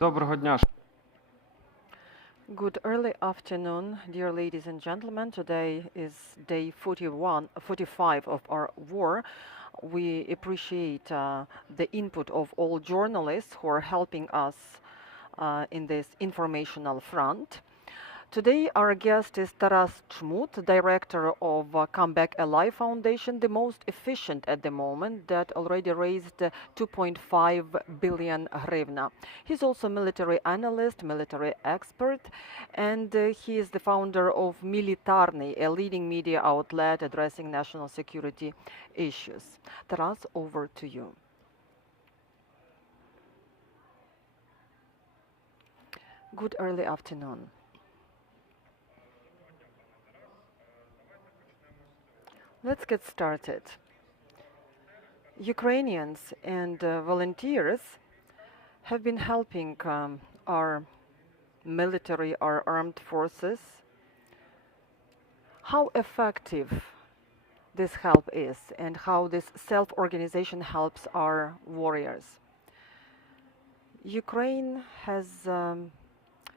Доброго дня. Good early afternoon, dear ladies and gentlemen. Today is day 45 of our war. We appreciate the input of all journalists who are helping us in this informational front. Today our guest is Chmut, director of Comeback Alive Foundation, the most efficient at the moment, that already raised 2.5 billion hryvnia. He's also military analyst, military expert, and he is the founder of Militarny, a leading media outlet addressing national security issues. Taras, over to you. Good early afternoon. Let's get started. Ukrainians and volunteers have been helping our military, our armed forces. How effective this help is and how this self-organization helps our warriors. Ukraine has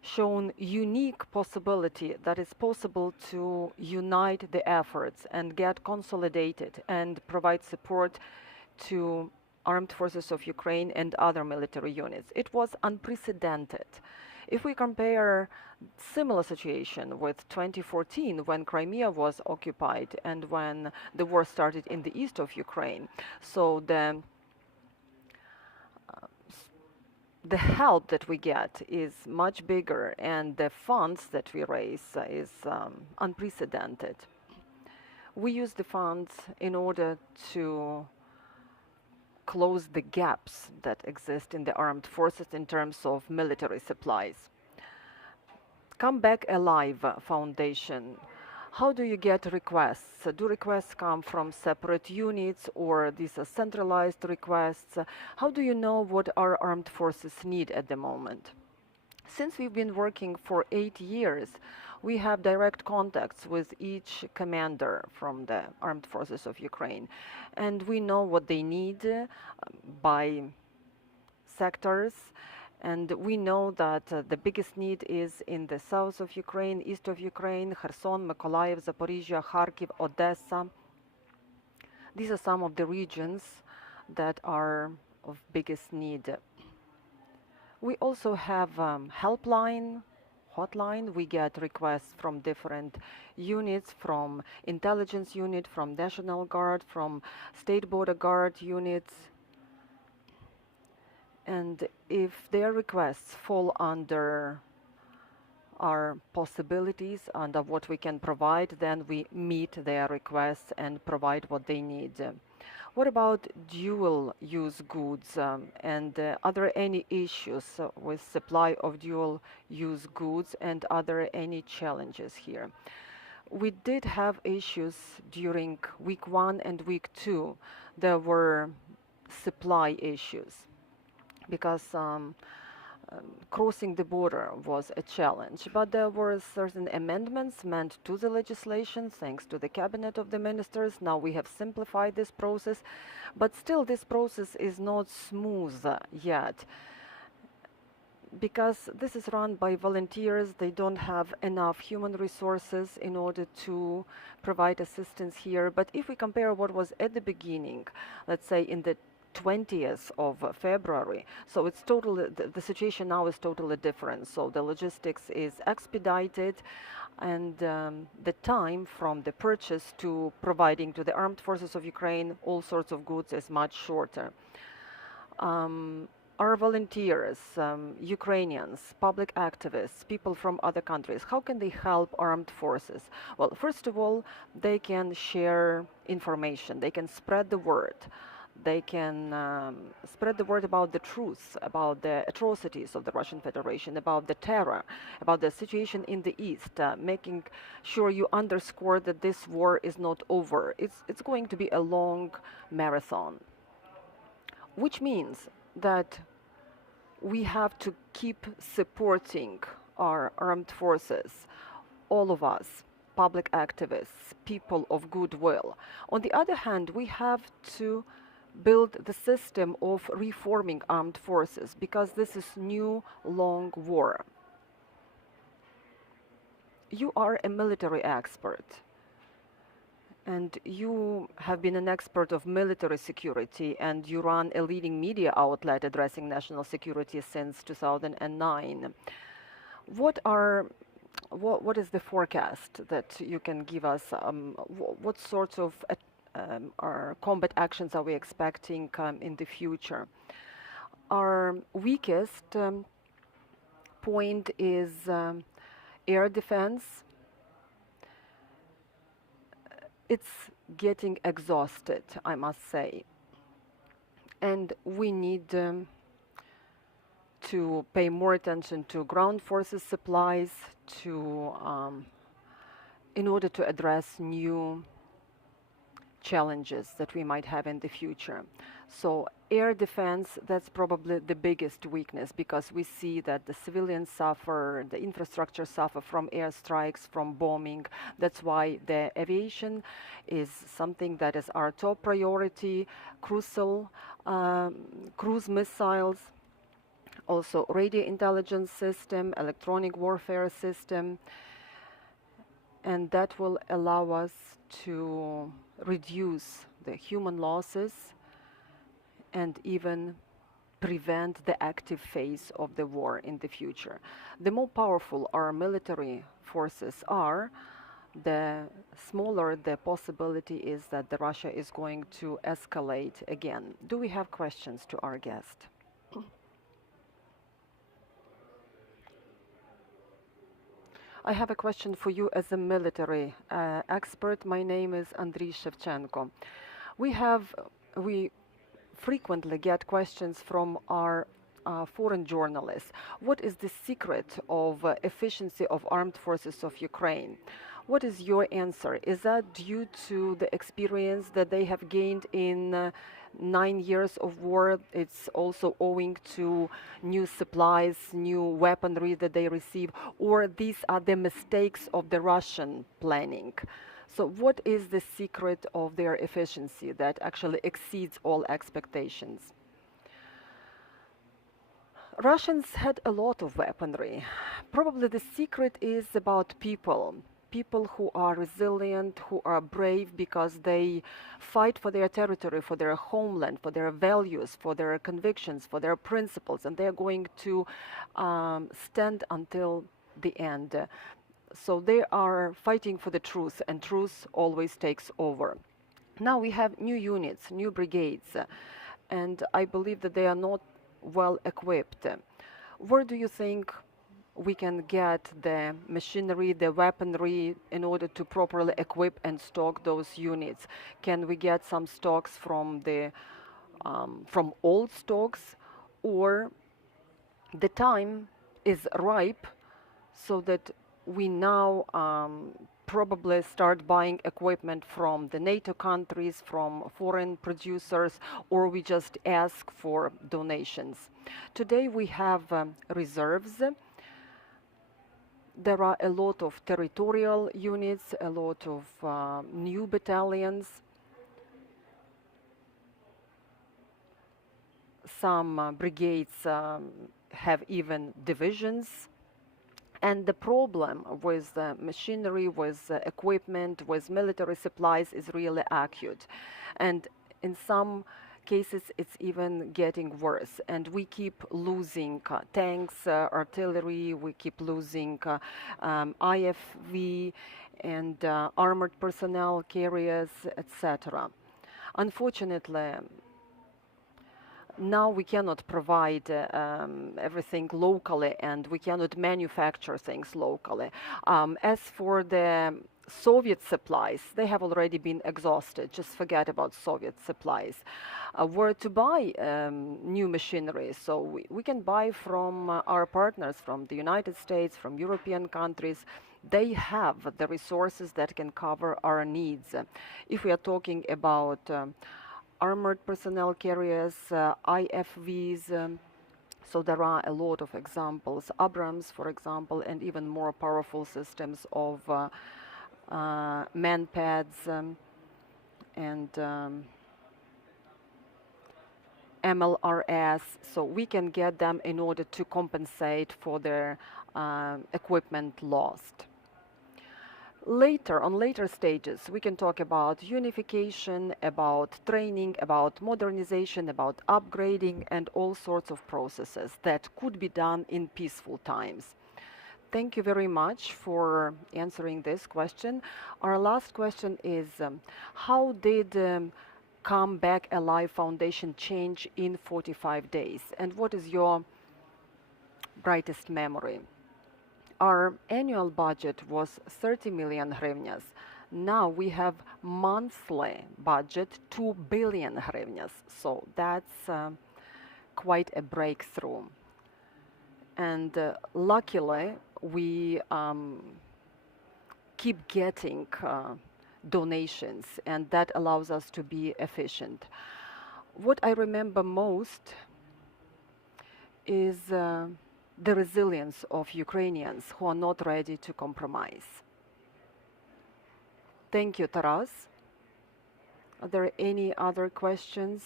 shown unique possibility that it's possible to unite the efforts and get consolidated and provide support to armed forces of Ukraine and other military units. It was unprecedented. If we compare similar situation with 2014 when Crimea was occupied and when the war started in the east of Ukraine, so the help that we get is much bigger and the funds that we raise is unprecedented. We use the funds in order to close the gaps that exist in the armed forces in terms of military supplies. Comeback Alive Foundation. How do you get requests? Do requests come from separate units or these are centralized requests? How do you know what our armed forces need at the moment? Since we've been working for 8 years, we have direct contacts with each commander from the armed forces of Ukraine, and we know what they need by sectors. And we know that the biggest need is in the south of Ukraine, east of Ukraine, Kherson, Mykolaiv, Zaporizhia, Kharkiv, Odessa. These are some of the regions that are of biggest need. We also have helpline, hotline. We get requests from different units, from intelligence unit, from National Guard, from State Border Guard units. And if their requests fall under our possibilities, under what we can provide, then we meet their requests and provide what they need. What about dual-use goods and are there any issues with supply of dual-use goods and are there any challenges here? We did have issues during week 1 and week 2. There were supply issues, because crossing the border was a challenge. But there were certain amendments meant to the legislation thanks to the cabinet of the ministers. Now we have simplified this process, but still this process is not smooth yet, because this is run by volunteers. They don't have enough human resources in order to provide assistance here. But if we compare what was at the beginning, let's say in the 20th of February. So it's totally, the situation now is totally different. So the logistics is expedited and the time from the purchase to providing to the armed forces of Ukraine all sorts of goods is much shorter. Our volunteers, Ukrainians, public activists, people from other countries, how can they help armed forces? Well, first of all, they can share information, they can spread the word. They can spread the word about the truth, about the atrocities of the Russian Federation, about the terror, about the situation in the East, making sure you underscore that this war is not over. It's going to be a long marathon, which means that we have to keep supporting our armed forces, all of us, public activists, people of goodwill. On the other hand, we have to build the system of reforming armed forces, because this is new long war. You are a military expert, and you have been an expert of military security, and you run a leading media outlet addressing national security since 2009. What is the forecast that you can give us? What sorts of combat actions are we expecting in the future? Our weakest point is air defense. It's getting exhausted, I must say. And we need to pay more attention to ground forces supplies in order to address new challenges that we might have in the future. So air defense, that's probably the biggest weakness, because we see that the civilians suffer, the infrastructure suffer from airstrikes, from bombing. That's why the aviation is something that is our top priority, crucial, cruise missiles, also radio intelligence system, electronic warfare system, and that will allow us to reduce the human losses and even prevent the active phase of the war in the future. The more powerful our military forces are, the smaller the possibility is that the Russia is going to escalate again. Do we have questions to our guest? I have a question for you as a military expert. My name is Andriy Shevchenko. We frequently get questions from our foreign journalists. What is the secret of efficiency of armed forces of Ukraine? What is your answer? Is that due to the experience that they have gained in 9 years of war? It's also owing to new supplies, new weaponry that they receive, or these are the mistakes of the Russian planning? So what is the secret of their efficiency that actually exceeds all expectations? Russians had a lot of weaponry. Probably the secret is about people. People who are resilient, who are brave because they fight for their territory, for their homeland, for their values, for their convictions, for their principles, and they're going to stand until the end. So they are fighting for the truth, and truth always takes over. Now we have new units, new brigades, and I believe that they are not well equipped. Where do you think we can get the machinery, the weaponry, in order to properly equip and stock those units? Can we get some stocks from old stocks, or the time is ripe so that we now probably start buying equipment from the NATO countries, from foreign producers, or we just ask for donations? Today we have reserves. There are a lot of territorial units, a lot of new battalions. Some brigades have even divisions. And the problem with machinery, with equipment, with military supplies is really acute. And in some cases, it's even getting worse. And we keep losing tanks, artillery, we keep losing IFV and armored personnel carriers, etc. Unfortunately, now we cannot provide everything locally, and we cannot manufacture things locally. As for the Soviet supplies, they have already been exhausted. Just forget about Soviet supplies. Where to buy new machinery? So we can buy from our partners, from the United States, from European countries. They have the resources that can cover our needs. If we are talking about armored personnel carriers, IFVs, so there are a lot of examples. Abrams, for example, and even more powerful systems of man pads and MLRS, so we can get them in order to compensate for their equipment lost. Later, on later stages, we can talk about unification, about training, about modernization, about upgrading, and all sorts of processes that could be done in peaceful times. Thank you very much for answering this question. Our last question is, how did Come Back Alive Foundation change in 45 days? And what is your brightest memory? Our annual budget was 30 million hryvnias. Now we have monthly budget 2 billion hryvnias. So that's quite a breakthrough. And luckily, we keep getting donations, and that allows us to be efficient. What I remember most is the resilience of Ukrainians who are not ready to compromise. Thank you, Taras. Are there any other questions?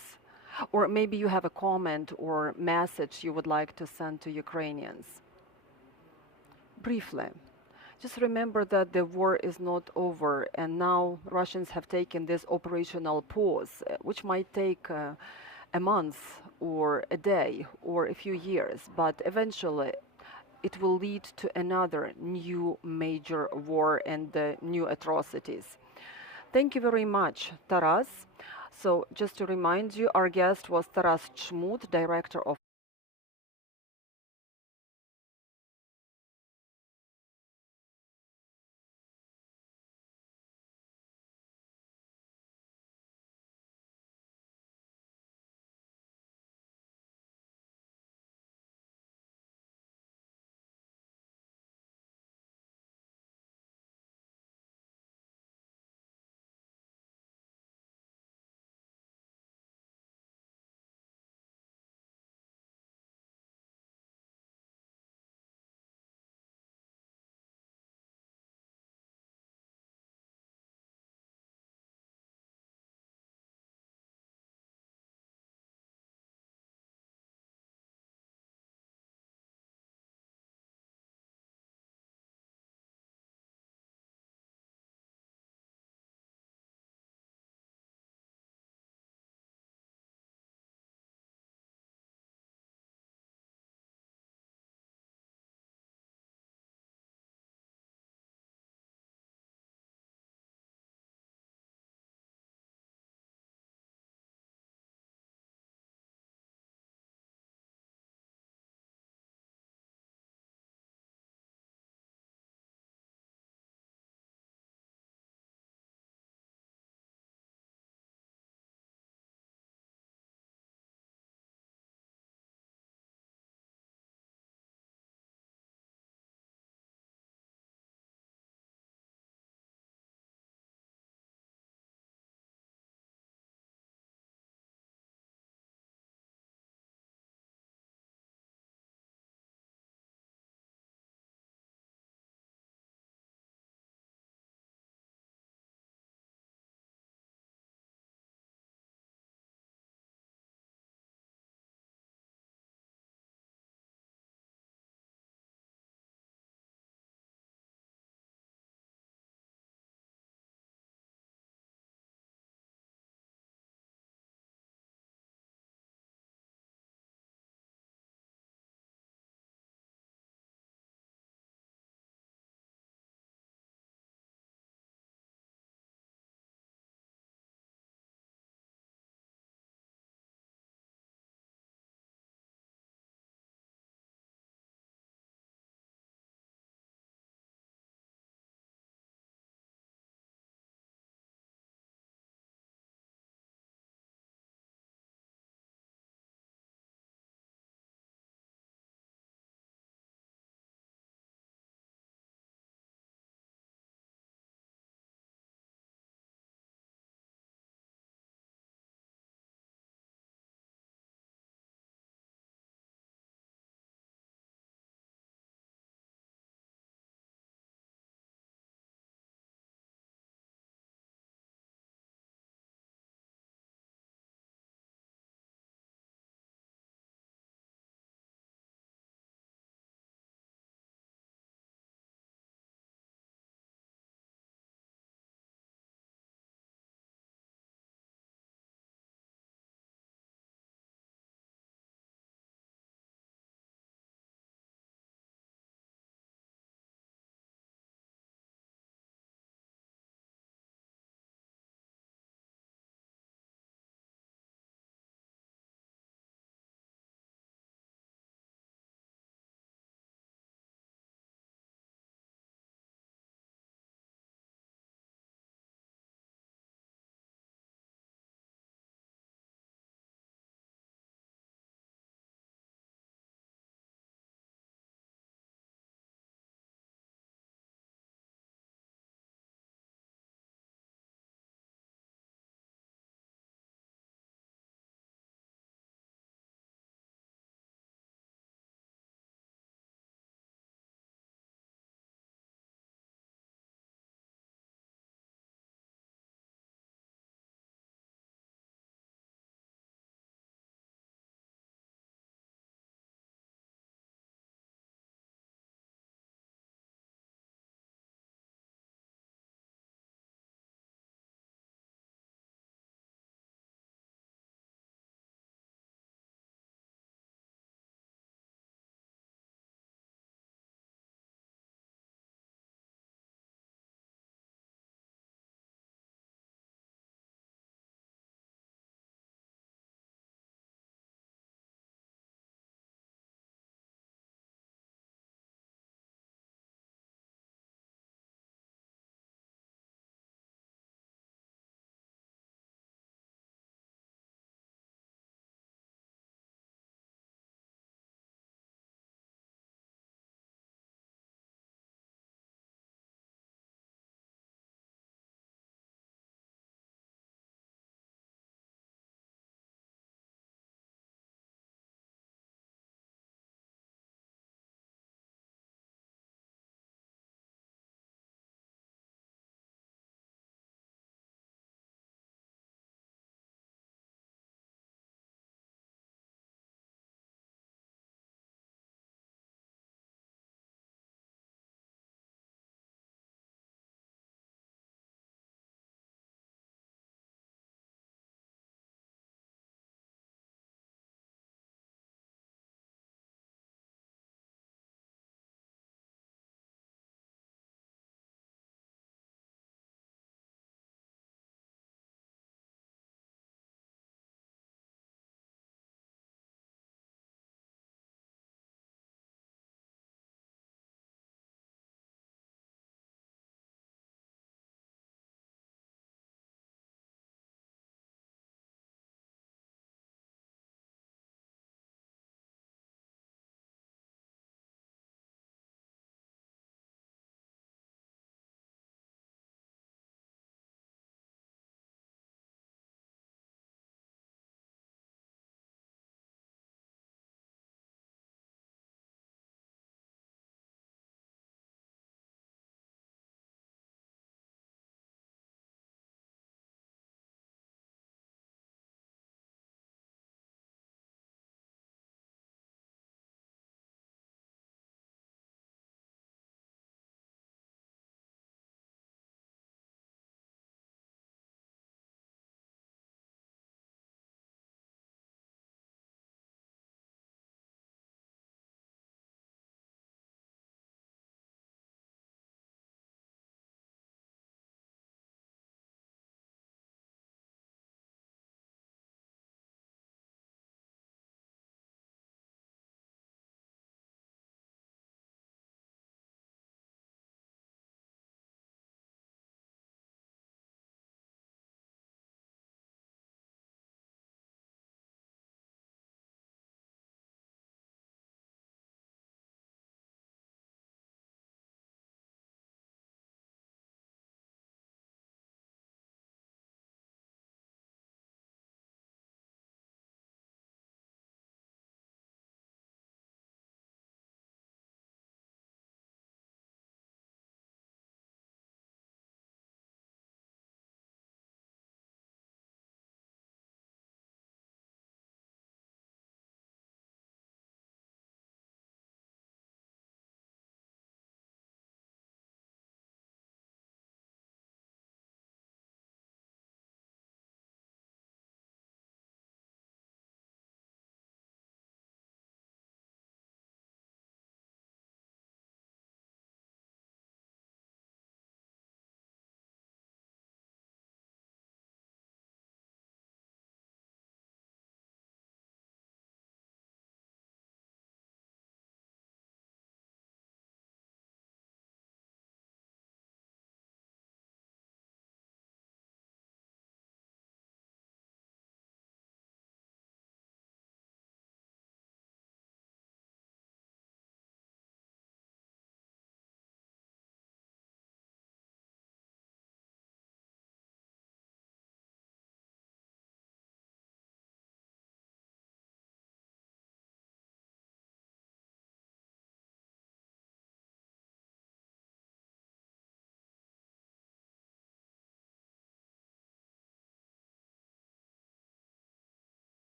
Or maybe you have a comment or message you would like to send to Ukrainians? Briefly, just remember that the war is not over, and now Russians have taken this operational pause, which might take a month or a day or a few years, but eventually it will lead to another new major war and new atrocities. Thank you very much, Taras. So just to remind you, our guest was Taras Chmut, Director of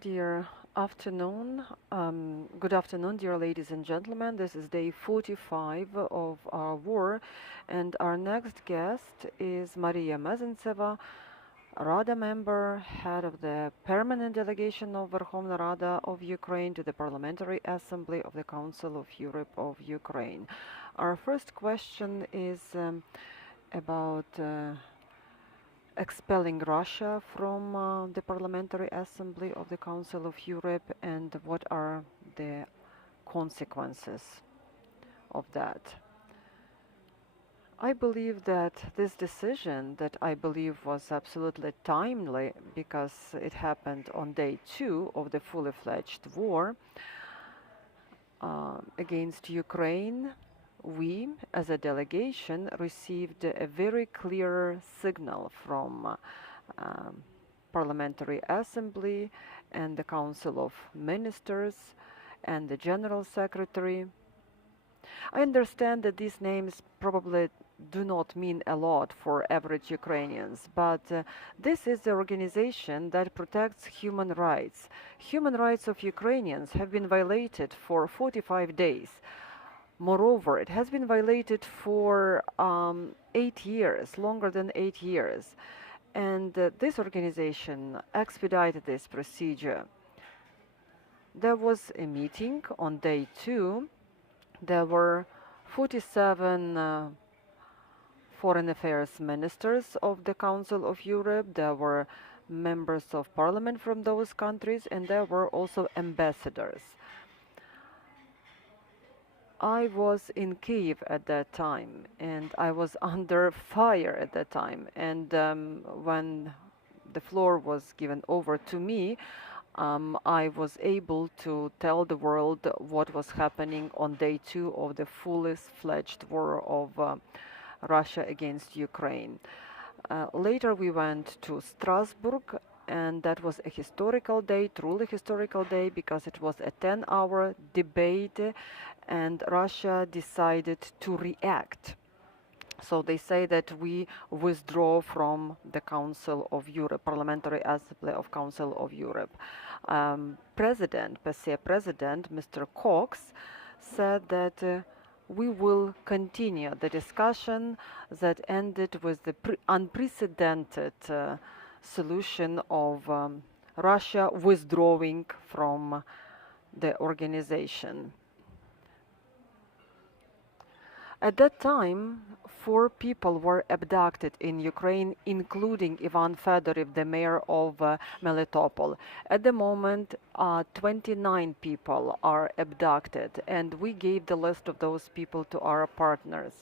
Dear afternoon, good afternoon, dear ladies and gentlemen. This is day 45 of our war, and our next guest is Maria Mezentseva, Rada member, head of the permanent delegation of Verkhovna Rada of Ukraine to the Parliamentary Assembly of the Council of Europe of Ukraine. Our first question is about expelling Russia from the Parliamentary Assembly of the Council of Europe, and what are the consequences of that. I believe that this decision, that I believe was absolutely timely because it happened on day 2 of the fully fledged war against Ukraine, we, as a delegation, received a very clear signal from Parliamentary Assembly and the Council of Ministers and the General Secretary. I understand that these names probably do not mean a lot for average Ukrainians, but this is the organization that protects human rights. Human rights of Ukrainians have been violated for 45 days. Moreover, it has been violated for 8 years, longer than 8 years. And this organization expedited this procedure. There was a meeting on day 2. There were 47 foreign affairs ministers of the Council of Europe. There were members of parliament from those countries, and there were also ambassadors. I was in Kyiv at that time, and I was under fire at that time. And when the floor was given over to me, I was able to tell the world what was happening on day 2 of the fullest fledged war of Russia against Ukraine. Later we went to Strasbourg, and that was a historical day, truly historical day, because it was a 10-hour debate, and Russia decided to react. So they say that we withdraw from the Council of Europe, Parliamentary Assembly of Council of Europe. President, PSE President, Mr. Cox, said that we will continue the discussion that ended with the unprecedented solution of Russia withdrawing from the organization. At that time, 4 people were abducted in Ukraine, including Ivan Fedorev, the mayor of Melitopol. At the moment, 29 people are abducted, and we gave the list of those people to our partners.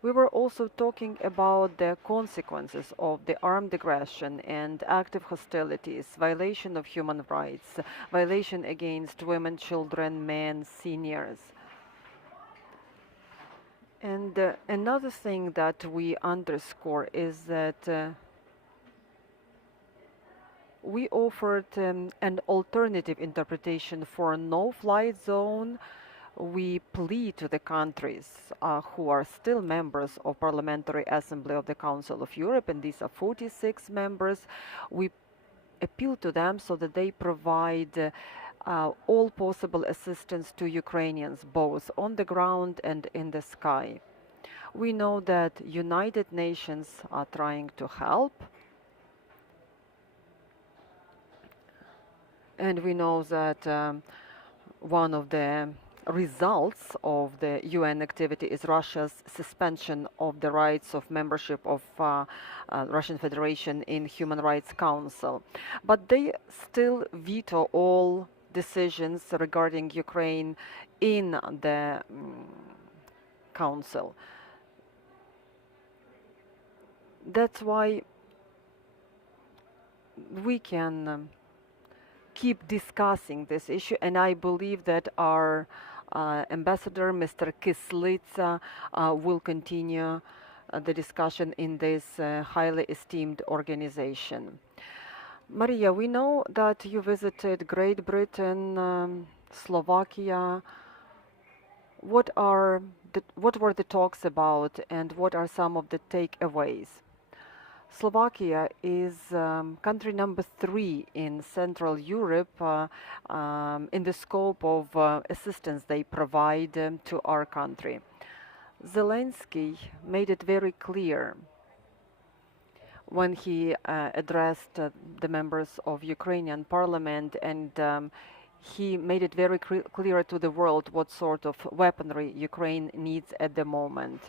We were also talking about the consequences of the armed aggression and active hostilities, violation of human rights, violation against women, children, men, seniors. And another thing that we underscore is that we offered an alternative interpretation for a no-fly zone. We plead to the countries who are still members of Parliamentary Assembly of the Council of Europe, and these are 46 members. We appeal to them so that they provide all possible assistance to Ukrainians, both on the ground and in the sky. We know that United Nations are trying to help, and we know that one of the results of the UN activity is Russia's suspension of the rights of membership of Russian Federation in Human Rights Council. But they still veto all decisions regarding Ukraine in the Council. That's why we can keep discussing this issue, and I believe that our ambassador, Mr. Kislitsa, will continue the discussion in this highly esteemed organization. Maria, we know that you visited Great Britain, Slovakia. What were the talks about, and what are some of the takeaways? Slovakia is country number 3 in Central Europe in the scope of assistance they provide to our country. Zelensky made it very clear when he addressed the members of Ukrainian parliament, and he made it very clear to the world what sort of weaponry Ukraine needs at the moment.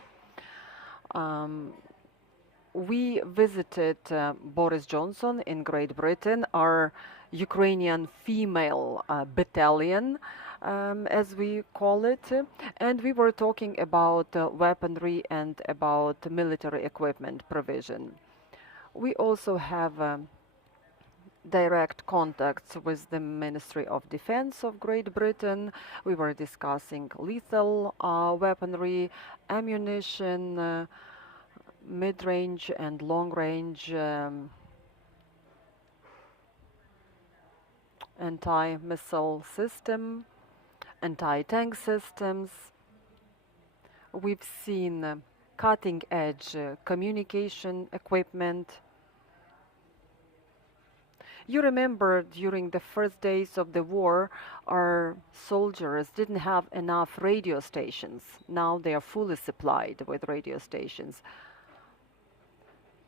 We visited Boris Johnson in Great Britain, our Ukrainian female battalion, as we call it, and we were talking about weaponry and about military equipment provision. We also have direct contacts with the Ministry of Defense of Great Britain. We were discussing lethal weaponry, ammunition, mid-range and long-range anti-missile system, anti-tank systems. We've seen cutting-edge communication equipment. You remember during the first days of the war, our soldiers didn't have enough radio stations. Now they are fully supplied with radio stations.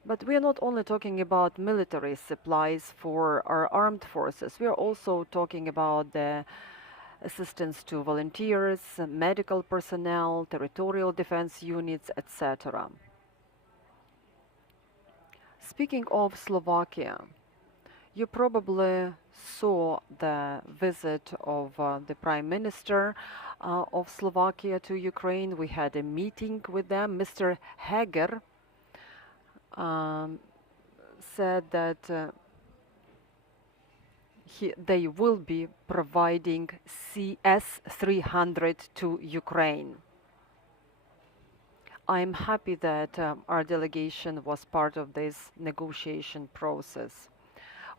But we are not only talking about military supplies for our armed forces, we are also talking about the assistance to volunteers, medical personnel, territorial defense units, etc. Speaking of Slovakia, you probably saw the visit of the Prime Minister of Slovakia to Ukraine. We had a meeting with them. Mr. Heger said that they will be providing CS-300 to Ukraine. I'm happy that our delegation was part of this negotiation process.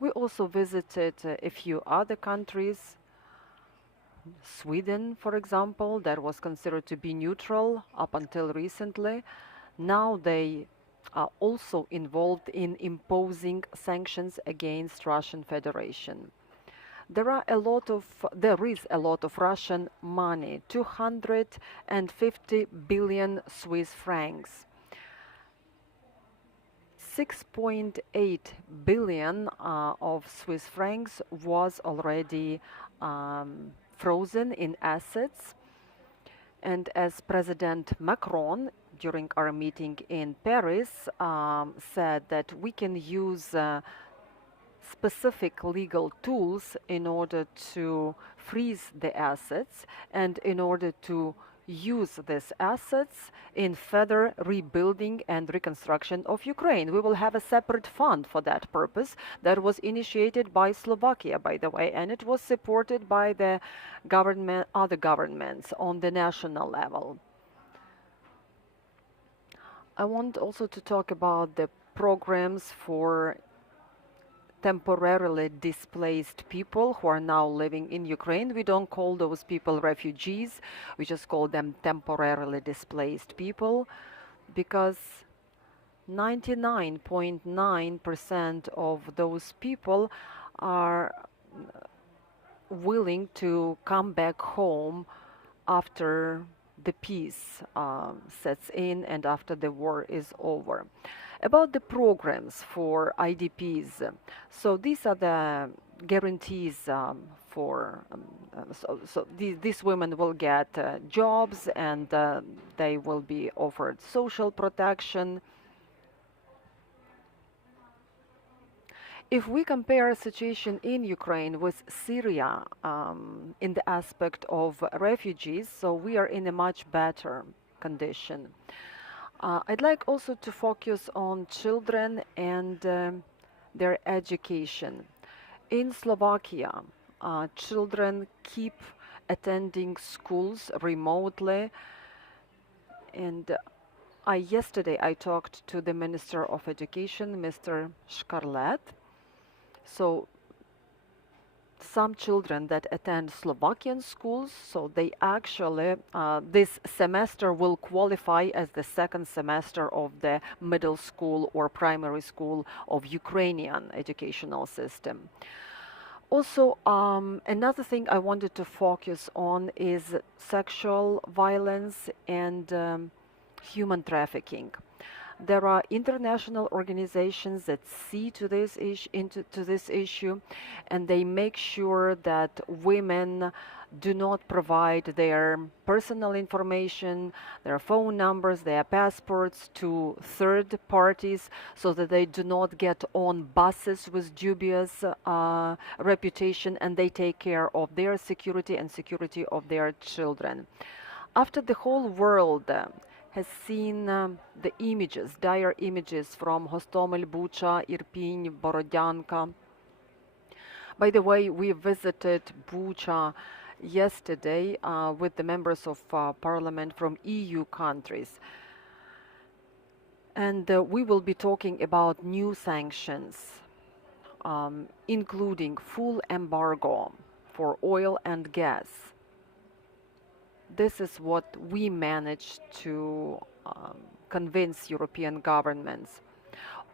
We also visited a few other countries. Sweden, for example, that was considered to be neutral up until recently. Now they are also involved in imposing sanctions against Russian Federation. There is a lot of Russian money, 250 billion Swiss francs. 6.8 billion of Swiss francs was already frozen in assets. And as President Macron, during our meeting in Paris, said that we can use specific legal tools in order to freeze the assets and in order to use these assets in further rebuilding and reconstruction of Ukraine. We will have a separate fund for that purpose that was initiated by Slovakia, by the way, and it was supported by the government, other governments on the national level. I want also to talk about the programs for temporarily displaced people who are now living in Ukraine. We don't call those people refugees, we just call them temporarily displaced people, because 99.9% of those people are willing to come back home after the peace sets in and after the war is over. About the programs for IDPs, so these are the guarantees these women will get jobs, and they will be offered social protection. If we compare a situation in Ukraine with Syria in the aspect of refugees, so we are in a much better condition. I'd like also to focus on children and their education. In Slovakia, children keep attending schools remotely, and yesterday I talked to the Minister of Education, Mr. Shkarlet. So some children that attend Slovakian schools, so they actually, this semester will qualify as the second semester of the middle school or primary school of Ukrainian educational system. Also, another thing I wanted to focus on is sexual violence and human trafficking. There are international organizations that see to this to this issue, and they make sure that women do not provide their personal information, their phone numbers, their passports to third parties, so that they do not get on buses with dubious reputation, and they take care of their security and security of their children. After the whole world has seen the images, dire images from Hostomel, Bucha, Irpin, Borodyanka. By the way, we visited Bucha yesterday with the members of parliament from EU countries. And we will be talking about new sanctions, including full embargo for oil and gas. This is what we managed to convince European governments.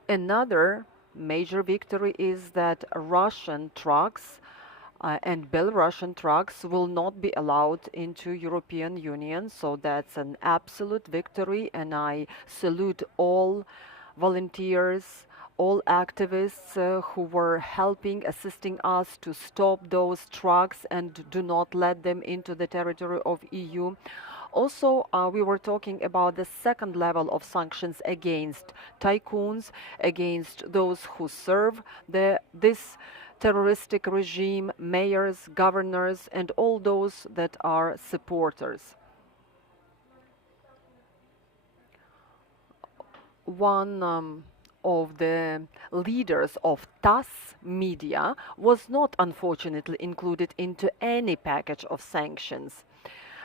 Another major victory is that Russian trucks and Belarusian trucks will not be allowed into European Union, so that's an absolute victory, and I salute all volunteers, all activists who were helping, assisting us to stop those trucks and do not let them into the territory of EU. Also, we were talking about the second level of sanctions against tycoons, against those who serve this terroristic regime, mayors, governors, and all those that are supporters. One of the leaders of TASS media was not unfortunately included into any package of sanctions.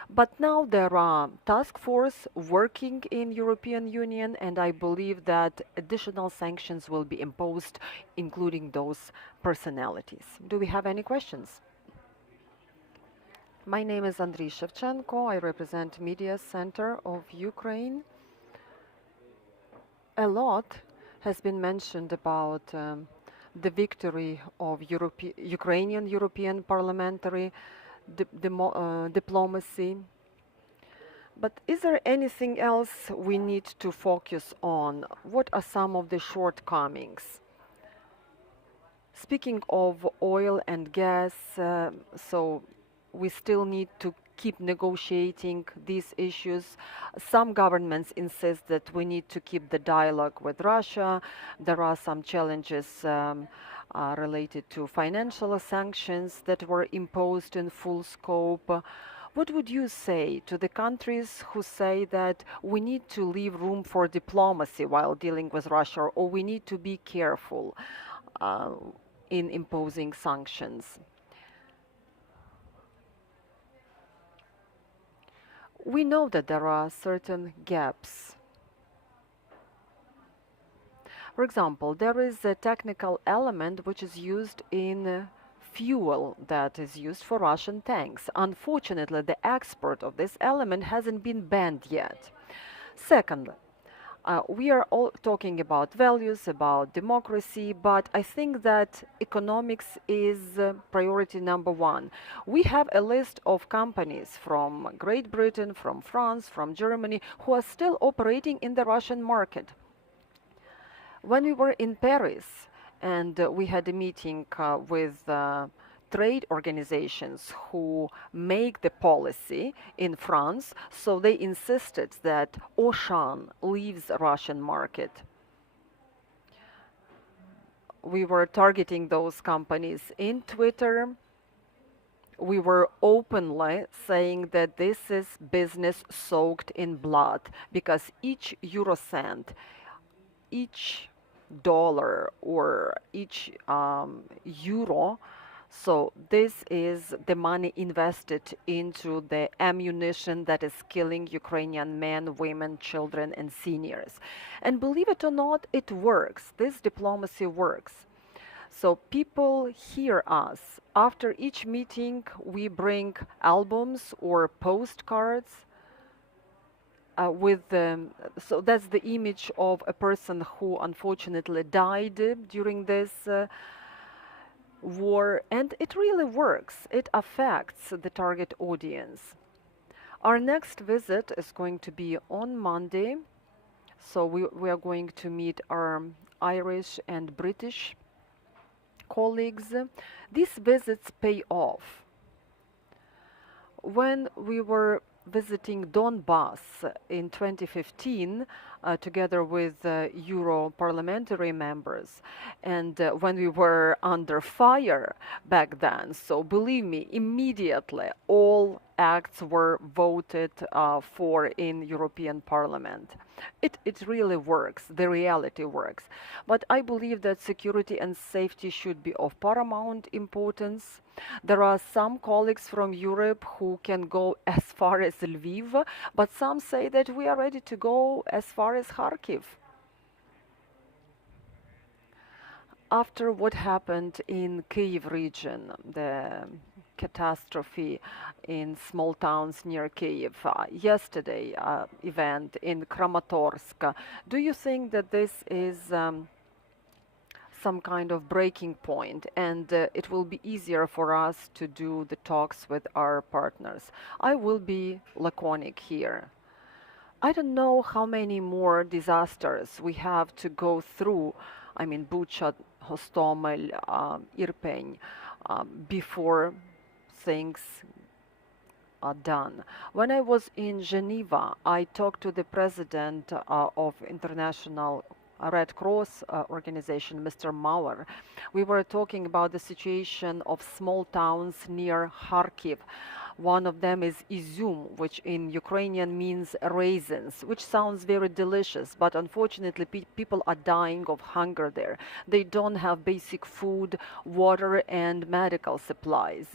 But now there are task force working in European Union, and I believe that additional sanctions will be imposed, including those personalities. Do we have any questions? My name is Andriy Shevchenko. I represent Media Center of Ukraine. A lot has been mentioned about the victory of Ukrainian European Parliamentary diplomacy. But is there anything else we need to focus on? What are some of the shortcomings? Speaking of oil and gas, so we still need to keep negotiating these issues. Some governments insist that we need to keep the dialogue with Russia. There are some challenges related to financial sanctions that were imposed in full scope. What would you say to the countries who say that we need to leave room for diplomacy while dealing with Russia, or we need to be careful in imposing sanctions? We know that there are certain gaps. For example, there is a technical element which is used in fuel that is used for Russian tanks. Unfortunately, the export of this element hasn't been banned yet. Secondly, we are all talking about values, about democracy, but I think that economics is priority number one. We have a list of companies from Great Britain, from France, from Germany, who are still operating in the Russian market. When we were in Paris and we had a meeting with trade organizations who make the policy in France, so they insisted that Auchan leaves the Russian market. We were targeting those companies in Twitter. We were openly saying that this is business soaked in blood, because each euro cent, each dollar, or each euro, so this is the money invested into the ammunition that is killing Ukrainian men, women, children, and seniors. And believe it or not, it works. This diplomacy works. So people hear us. After each meeting, we bring albums or postcards so that's the image of a person who unfortunately died during this war, and it really works. It affects the target audience. Our next visit is going to be on Monday, so we are going to meet our Irish and British colleagues. These visits pay off. When we were visiting Donbass in 2015, together with Euro parliamentary members, and when we were under fire back then, so believe me, immediately all acts were voted for in European Parliament. It really works, the reality works. But I believe that security and safety should be of paramount importance. There are some colleagues from Europe who can go as far as Lviv, but some say that we are ready to go as far as Kharkiv. After what happened in Kyiv region, the catastrophe in small towns near Kyiv, yesterday event in Kramatorsk, do you think that this is some kind of breaking point, and it will be easier for us to do the talks with our partners? I will be laconic here. I don't know how many more disasters we have to go through. I mean, Bucha, Hostomel, Irpin, before things are done. When I was in Geneva, I talked to the president of International Red Cross organization, Mr. Mauer. We were talking about the situation of small towns near Kharkiv. One of them is Izum, which in Ukrainian means raisins, which sounds very delicious, but unfortunately people are dying of hunger there. They don't have basic food, water, and medical supplies.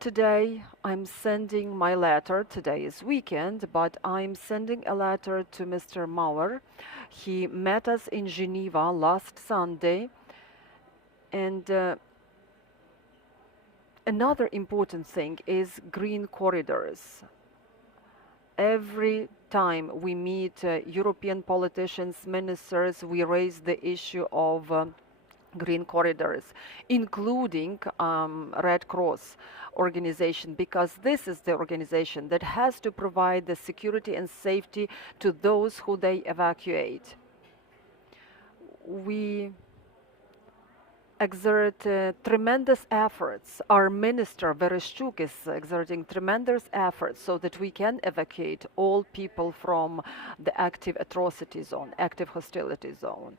Today I'm sending my letter. Today is weekend, but I'm sending a letter to Mr. Mauer. He met us in Geneva last Sunday, and another important thing is green corridors. Every time we meet European politicians, ministers, we raise the issue of green corridors, including Red Cross organization, because this is the organization that has to provide the security and safety to those who they evacuate. We exert tremendous efforts. Our minister, Vereshchuk, is exerting tremendous efforts so that we can evacuate all people from the active atrocity zone, active hostility zone.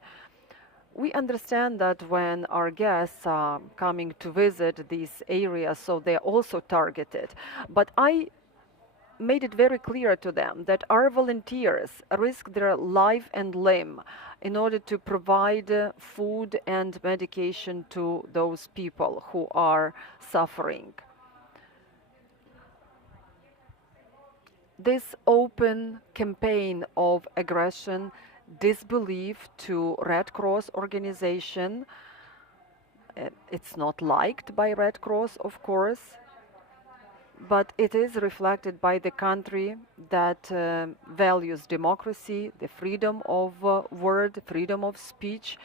We understand that when our guests are coming to visit these areas, so they're also targeted. But I made it very clear to them that our volunteers risk their life and limb in order to provide food and medication to those people who are suffering. This open campaign of aggression, disbelief to Red Cross organization, it's not liked by Red Cross, of course, but it is reflected by the country that values democracy, the freedom of word, freedom of speech,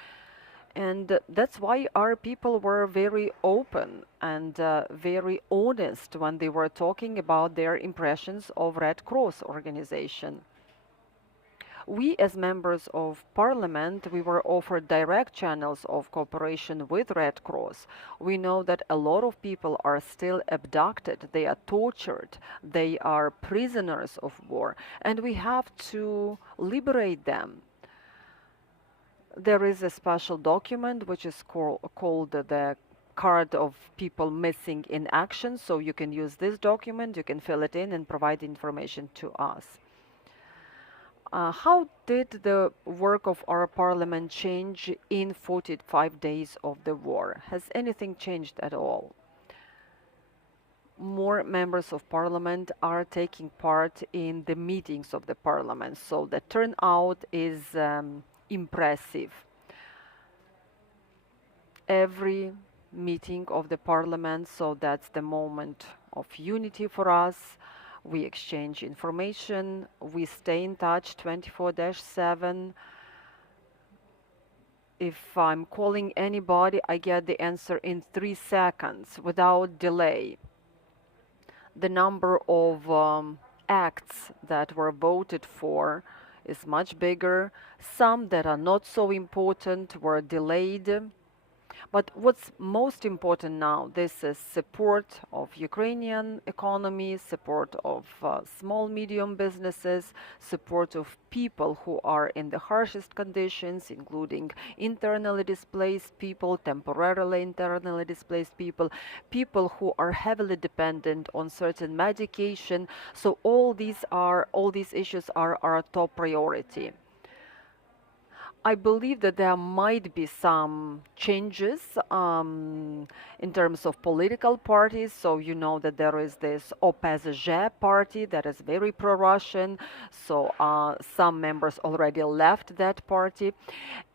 and that's why our people were very open and very honest when they were talking about their impressions of Red Cross organization. We, as members of parliament, we were offered direct channels of cooperation with Red Cross. We know that a lot of people are still abducted, they are tortured, they are prisoners of war, and we have to liberate them. There is a special document which is called the card of people missing in action, so you can use this document, you can fill it in and provide information to us. How did the work of our parliament change in 45 days of the war? Has anything changed at all? More members of parliament are taking part in the meetings of the parliament, so the turnout is impressive. every meeting of the parliament, so that's the moment of unity for us. We exchange information, we stay in touch 24/7. If I'm calling anybody, I get the answer in 3 seconds without delay. The number of acts that were voted for is much bigger. Some that are not so important were delayed. But what's most important now, this is support of Ukrainian economy, support of small, medium businesses, support of people who are in the harshest conditions, including internally displaced people, temporarily internally displaced people, people who are heavily dependent on certain medication. So all these issues are our top priority. I believe that there might be some changes in terms of political parties. So you know that there is this OPZZ party that is very pro-Russian. So some members already left that party.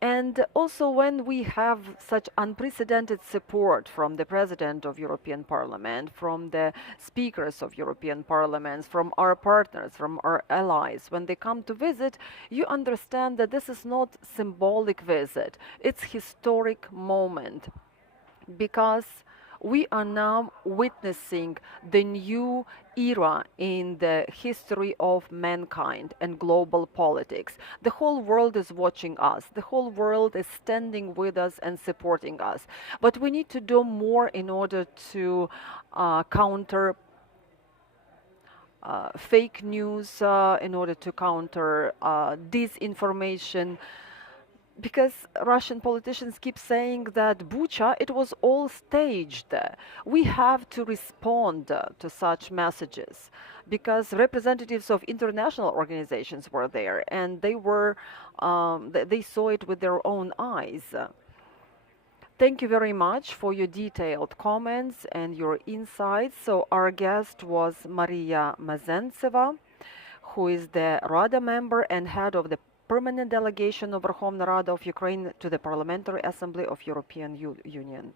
And also when we have such unprecedented support from the President of European Parliament, from the speakers of European parliaments, from our partners, from our allies, when they come to visit, you understand that this is not symbolic visit. It's historic moment because we are now witnessing the new era in the history of mankind and global politics. The whole world is watching us. The whole world is standing with us and supporting us. But we need to do more in order to counter fake news, in order to counter disinformation, because Russian politicians keep saying that Bucha, it was all staged. We have to respond to such messages because representatives of international organizations were there and they saw it with their own eyes. Thank you very much for your detailed comments and your insights. So our guest was Maria Mezentseva, who is the Rada member and head of the permanent delegation of Verkhovna Rada of Ukraine to the Parliamentary Assembly of European Union.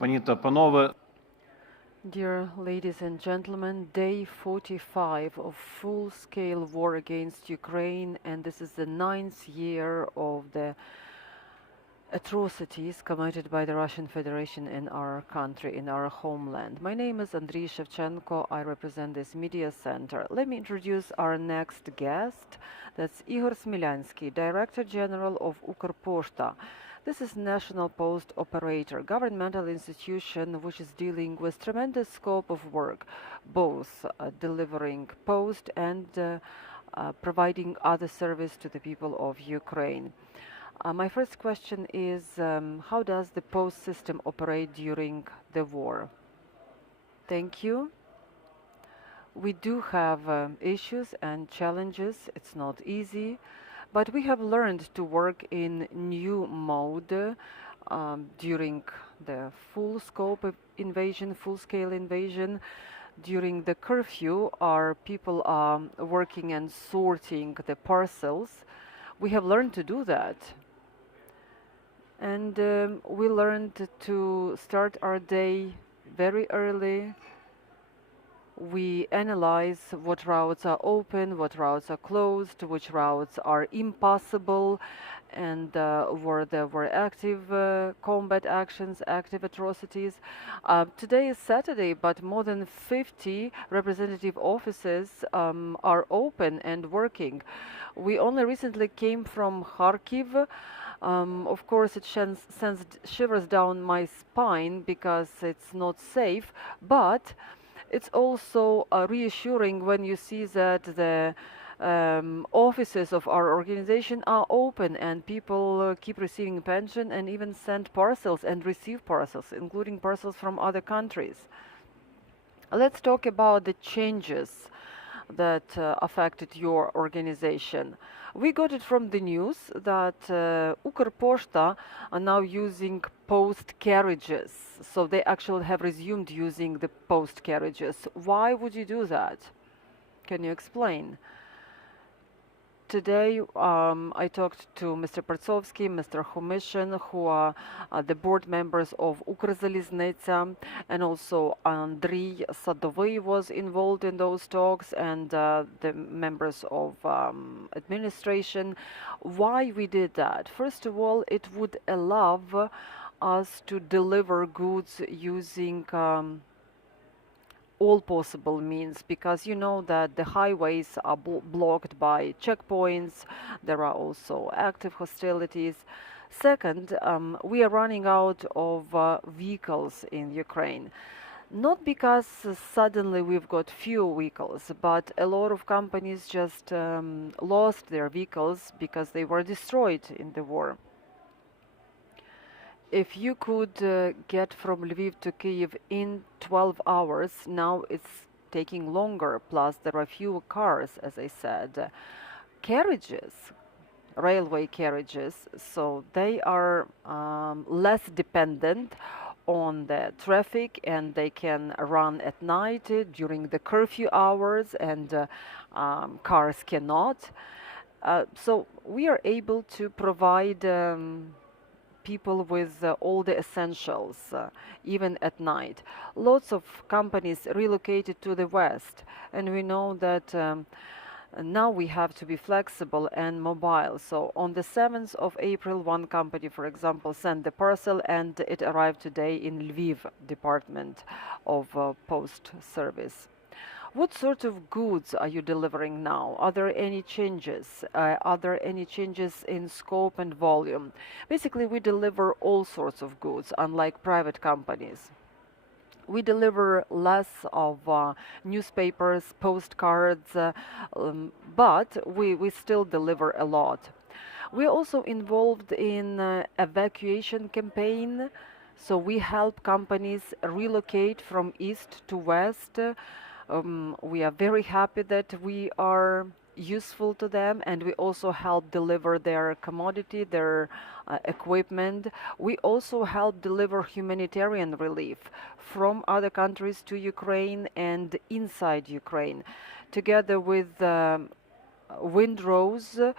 Пані та панове, Dear ladies and gentlemen, day 45 of full-scale war against Ukraine, and this is the 9th year of the atrocities committed by the Russian Federation in our country, in our homeland. My name is Andriy Shevchenko. I represent this media center. Let me introduce our next guest. That's Ihor Smilianskyi, Director General of Ukrposhta. This is National Post Operator, governmental institution which is dealing with tremendous scope of work, both delivering post and providing other service to the people of Ukraine. My first question is, how does the post system operate during the war? Thank you. We do have issues and challenges. It's not easy, but we have learned to work in new mode during the full scope of invasion, full-scale invasion. During the curfew, our people are working and sorting the parcels. We have learned to do that. And we learned to start our day very early. We analyze what routes are open, what routes are closed, which routes are impossible, and where there were active combat actions, active atrocities. Today is Saturday, but more than 50 representative offices are open and working. We only recently came from Kharkiv. Of course, it sends shivers down my spine because it's not safe, but it's also reassuring when you see that the offices of our organization are open and people keep receiving pension and even send parcels and receive parcels, including parcels from other countries. Let's talk about the changes that affected your organization. We got it from the news that Ukrposhta are now using post carriages. So they actually have resumed using the post carriages. Why would you do that? Can you explain? Today, I talked to Mr. Pertsovsky, Mr. Khomyshin, who are the board members of Ukrzaliznytsia, and also Andriy Sadovy was involved in those talks, and the members of administration. Why we did that? First of all, it would allow us to deliver goods using all possible means, because you know that the highways are blocked by checkpoints. There are also active hostilities. Second, we are running out of vehicles in Ukraine. Not because suddenly we've got few vehicles, but a lot of companies just lost their vehicles because they were destroyed in the war. If you could get from Lviv to Kyiv in 12 hours, now it's taking longer, plus there are fewer cars, as I said. Carriages, railway carriages, so they are less dependent on the traffic, and they can run at night during the curfew hours, and cars cannot. So we are able to provide people with all the essentials, even at night. Lots of companies relocated to the west, and we know that now we have to be flexible and mobile. So on the 7th of April, one company, for example, sent the parcel, and it arrived today in Lviv department of post service. What sort of goods are you delivering now? Are there any changes? Are there any changes in scope and volume? Basically, we deliver all sorts of goods, unlike private companies. We deliver less of newspapers, postcards, but we still deliver a lot. We're also involved in evacuation campaign, so we help companies relocate from east to west. We are very happy that we are useful to them, and we also help deliver their commodity, their equipment. We also help deliver humanitarian relief from other countries to Ukraine and inside Ukraine. Together with Windrose,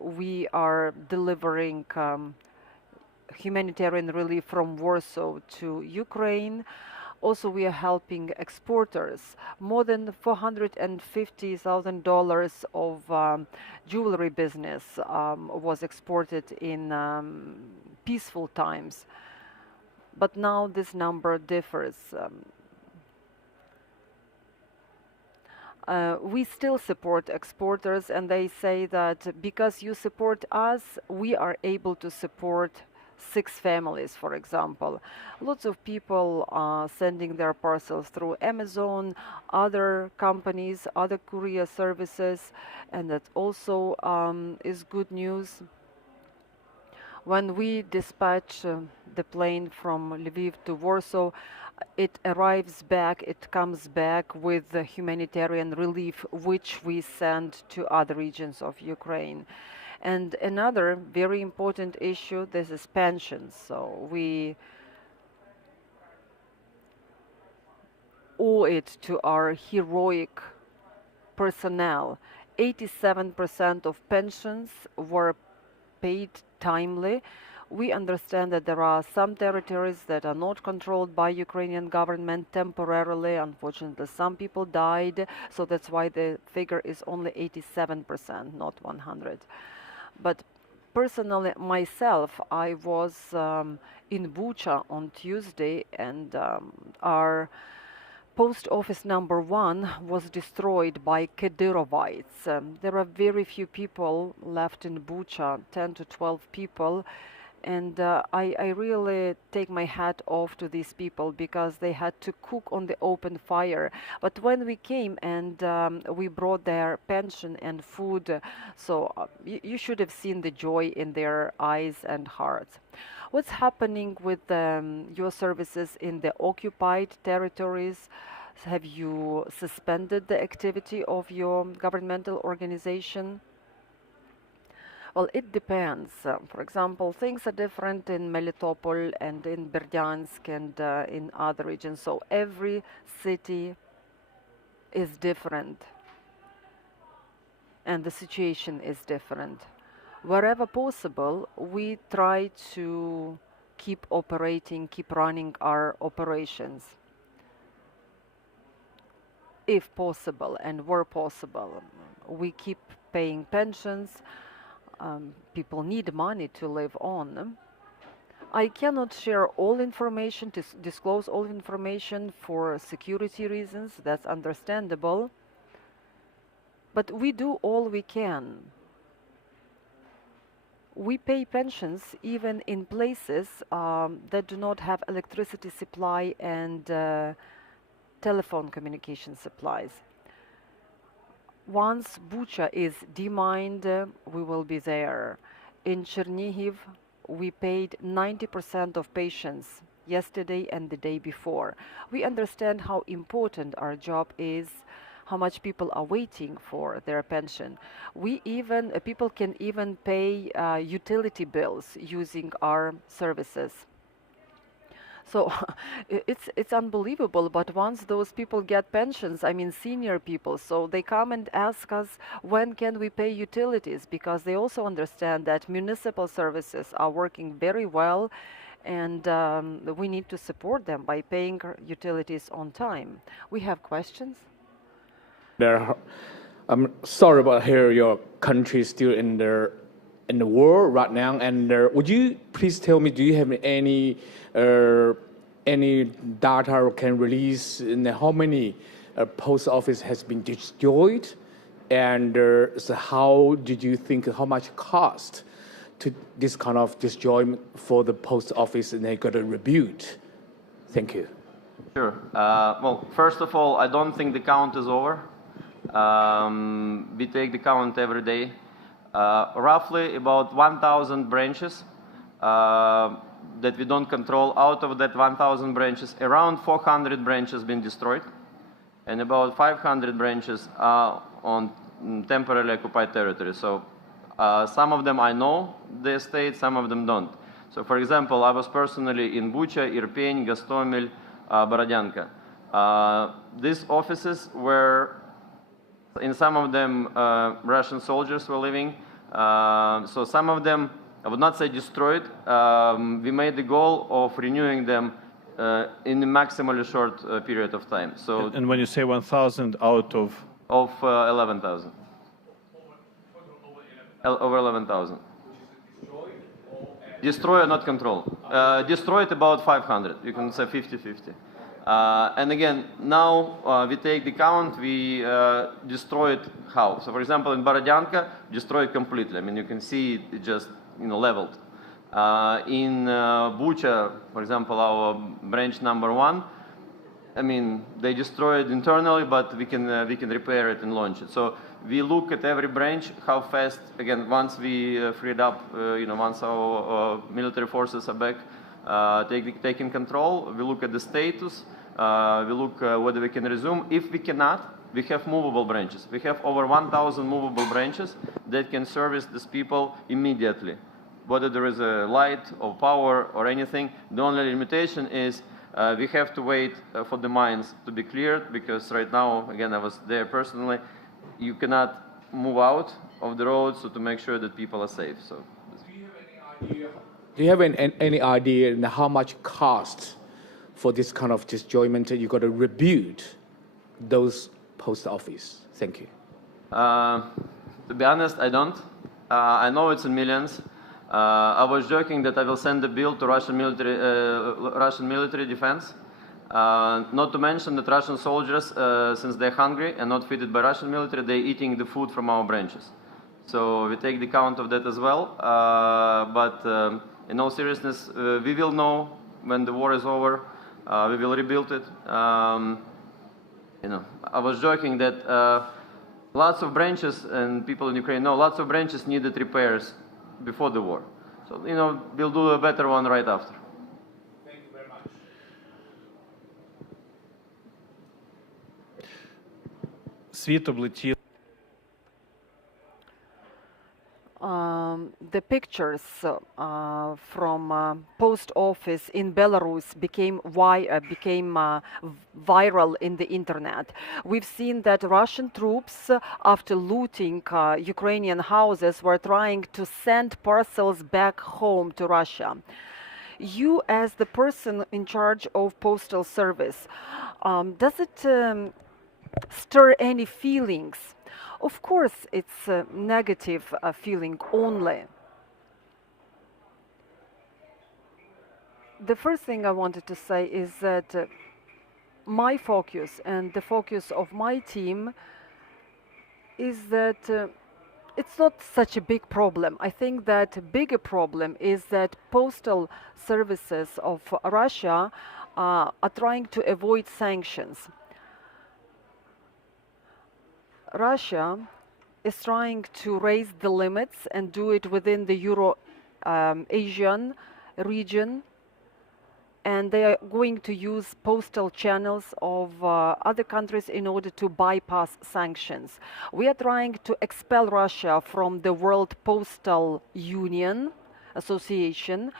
we are delivering humanitarian relief from Warsaw to Ukraine. Also, we are helping exporters. More than $450,000 of jewelry business was exported in peaceful times. But now this number differs. We still support exporters, and they say that because you support us, we are able to support 6 families, for example. Lots of people are sending their parcels through Amazon, other companies, other courier services, and that also is good news. When we dispatch the plane from Lviv to Warsaw, it arrives back, it comes back with the humanitarian relief, which we send to other regions of Ukraine. And another very important issue, this is pensions. So we owe it to our heroic personnel. 87% of pensions were paid timely. We understand that there are some territories that are not controlled by Ukrainian government temporarily. Unfortunately, some people died, so that's why the figure is only 87%, not 100. But personally, myself, I was in Bucha on Tuesday, and our post office number 1 was destroyed by Kadyrovites. There are very few people left in Bucha, 10 to 12 people. And I really take my hat off to these people because they had to cook on the open fire. But when we came and we brought their pension and food, so you should have seen the joy in their eyes and hearts. What's happening with your services in the occupied territories? Have you suspended the activity of your governmental organization? Well, it depends. For example, things are different in Melitopol and in Berdyansk and in other regions. So every city is different and the situation is different. Wherever possible, we try to keep operating, keep running our operations. If possible and where possible, we keep paying pensions. People need money to live on. I cannot share all information, to disclose all information for security reasons. That's understandable. But we do all we can. We pay pensions even in places that do not have electricity supply and telephone communication supplies. Once Bucha is demined, we will be there. In Chernihiv, we paid 90% of patients yesterday and the day before. We understand how important our job is, how much people are waiting for their pension. People can even pay utility bills using our services. So it's unbelievable, but once those people get pensions, I mean senior people, so they come and ask us when can we pay utilities, because they also understand that municipal services are working very well and we need to support them by paying utilities on time. We have questions? I'm sorry about here your country is still in the war right now, and would you please tell me, do you have any data can release in how many post office has been destroyed, and so how did you think how much cost to this kind of destroyment for the post office, and they got a rebuild? Thank you. Sure. Well, first of all, I don't think the count is over. We take the count every day. Roughly about 1,000 branches that we don't control. Out of that 1,000 branches, around 400 branches been destroyed, and about 500 branches are on temporarily occupied territory. So some of them I know the estate, some of them don't. So for example, I was personally in Bucha, Irpin, Gostomel, Borodyanka. These offices were, in some of them, Russian soldiers were living. So some of them I would not say destroyed. We made the goal of renewing them in a maximally short period of time. So, and when you say 1,000 out of 11,000. Over 11,000. Destroy or not control? Destroyed about 500. You can say 50-50. And again, now we take the count, we destroyed how? So for example, in Borodyanka, destroyed completely. I mean, you can see it just, leveled. In Bucha, for example, our branch number 1, I mean, they destroyed internally, but we can repair it and launch it. So we look at every branch, how fast, again, once we freed up, once our military forces are back, taking control, we look at the status, we look whether we can resume. If we cannot, we have movable branches. We have over 1,000 movable branches that can service these people immediately. Whether there is a light or power or anything, the only limitation is we have to wait for the mines to be cleared, because right now, again, I was there personally, you cannot move out of the road, so to make sure that people are safe. So, do you have any idea in how much cost for this kind of disjointment you got to rebuild those post office? Thank you. To be honest, I don't. I know it's in millions. I was joking that I will send the bill to Russian military defense. Not to mention that Russian soldiers, since they're hungry and not fed by Russian military, they're eating the food from our branches. So we take the count of that as well. But in all seriousness, we will know when the war is over. We will rebuild it. I was joking that lots of branches, and people in Ukraine know, lots of branches needed repairs before the war. So, we'll do a better one right after. Thank you very much. світ облетів. The pictures from post office in Belarus became viral in the internet. We've seen that Russian troops, after looting Ukrainian houses, were trying to send parcels back home to Russia. You, as the person in charge of postal service, does it stir any feelings? Of course, it's a negative feeling only. The first thing I wanted to say is that my focus and the focus of my team is that it's not such a big problem. I think that a bigger problem is that postal services of Russia are trying to avoid sanctions. Russia is trying to raise the limits and do it within the Euro-Asian region, and they are going to use postal channels of other countries in order to bypass sanctions. We are trying to expel Russia from the World Postal Union Association.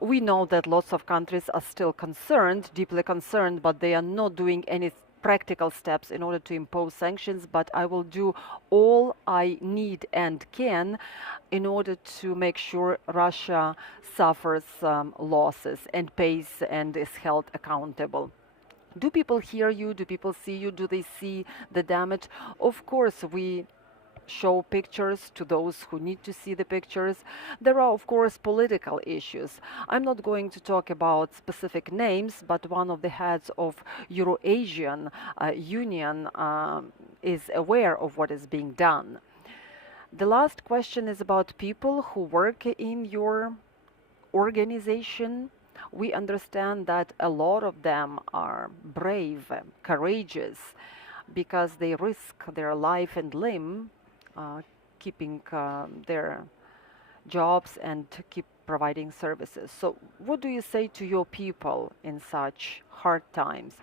We know that lots of countries are still concerned, deeply concerned, but they are not doing any practical steps in order to impose sanctions, but I will do all I need and can in order to make sure Russia suffers losses and pays and is held accountable. Do people hear you? Do people see you? Do they see the damage? Of course, we show pictures to those who need to see the pictures. There are, of course, political issues. I'm not going to talk about specific names, but one of the heads of Euro-Asian Union is aware of what is being done. The last question is about people who work in your organization. We understand that a lot of them are brave, courageous, because they risk their life and limb keeping their jobs and keep providing services. So what do you say to your people in such hard times?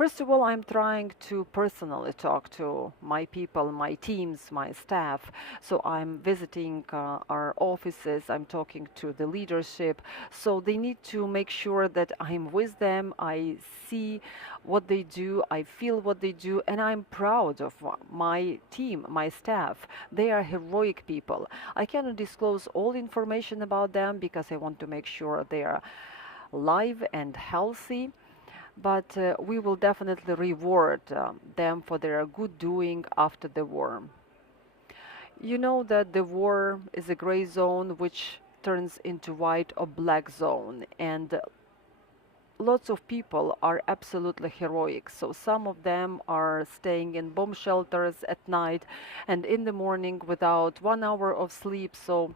First of all, I'm trying to personally talk to my people, my teams, my staff. So I'm visiting our offices, I'm talking to the leadership. So they need to make sure that I'm with them, I see what they do, I feel what they do, and I'm proud of my team, my staff. They are heroic people. I cannot disclose all information about them because I want to make sure they are alive and healthy. But we will definitely reward them for their good doing after the war. You know that the war is a gray zone which turns into white or black zone, and lots of people are absolutely heroic. So some of them are staying in bomb shelters at night and in the morning without 1 hour of sleep, so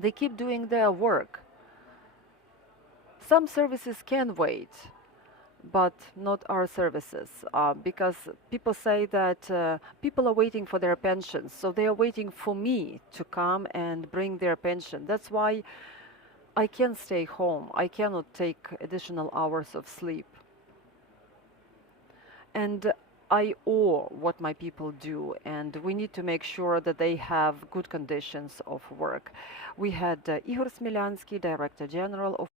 they keep doing their work. Some services can wait, but not our services, because people say that people are waiting for their pensions, so they are waiting for me to come and bring their pension. That's why I can't stay home. I cannot take additional hours of sleep. And I owe what my people do, and we need to make sure that they have good conditions of work. We had Ihor Smilianskyi, Director General of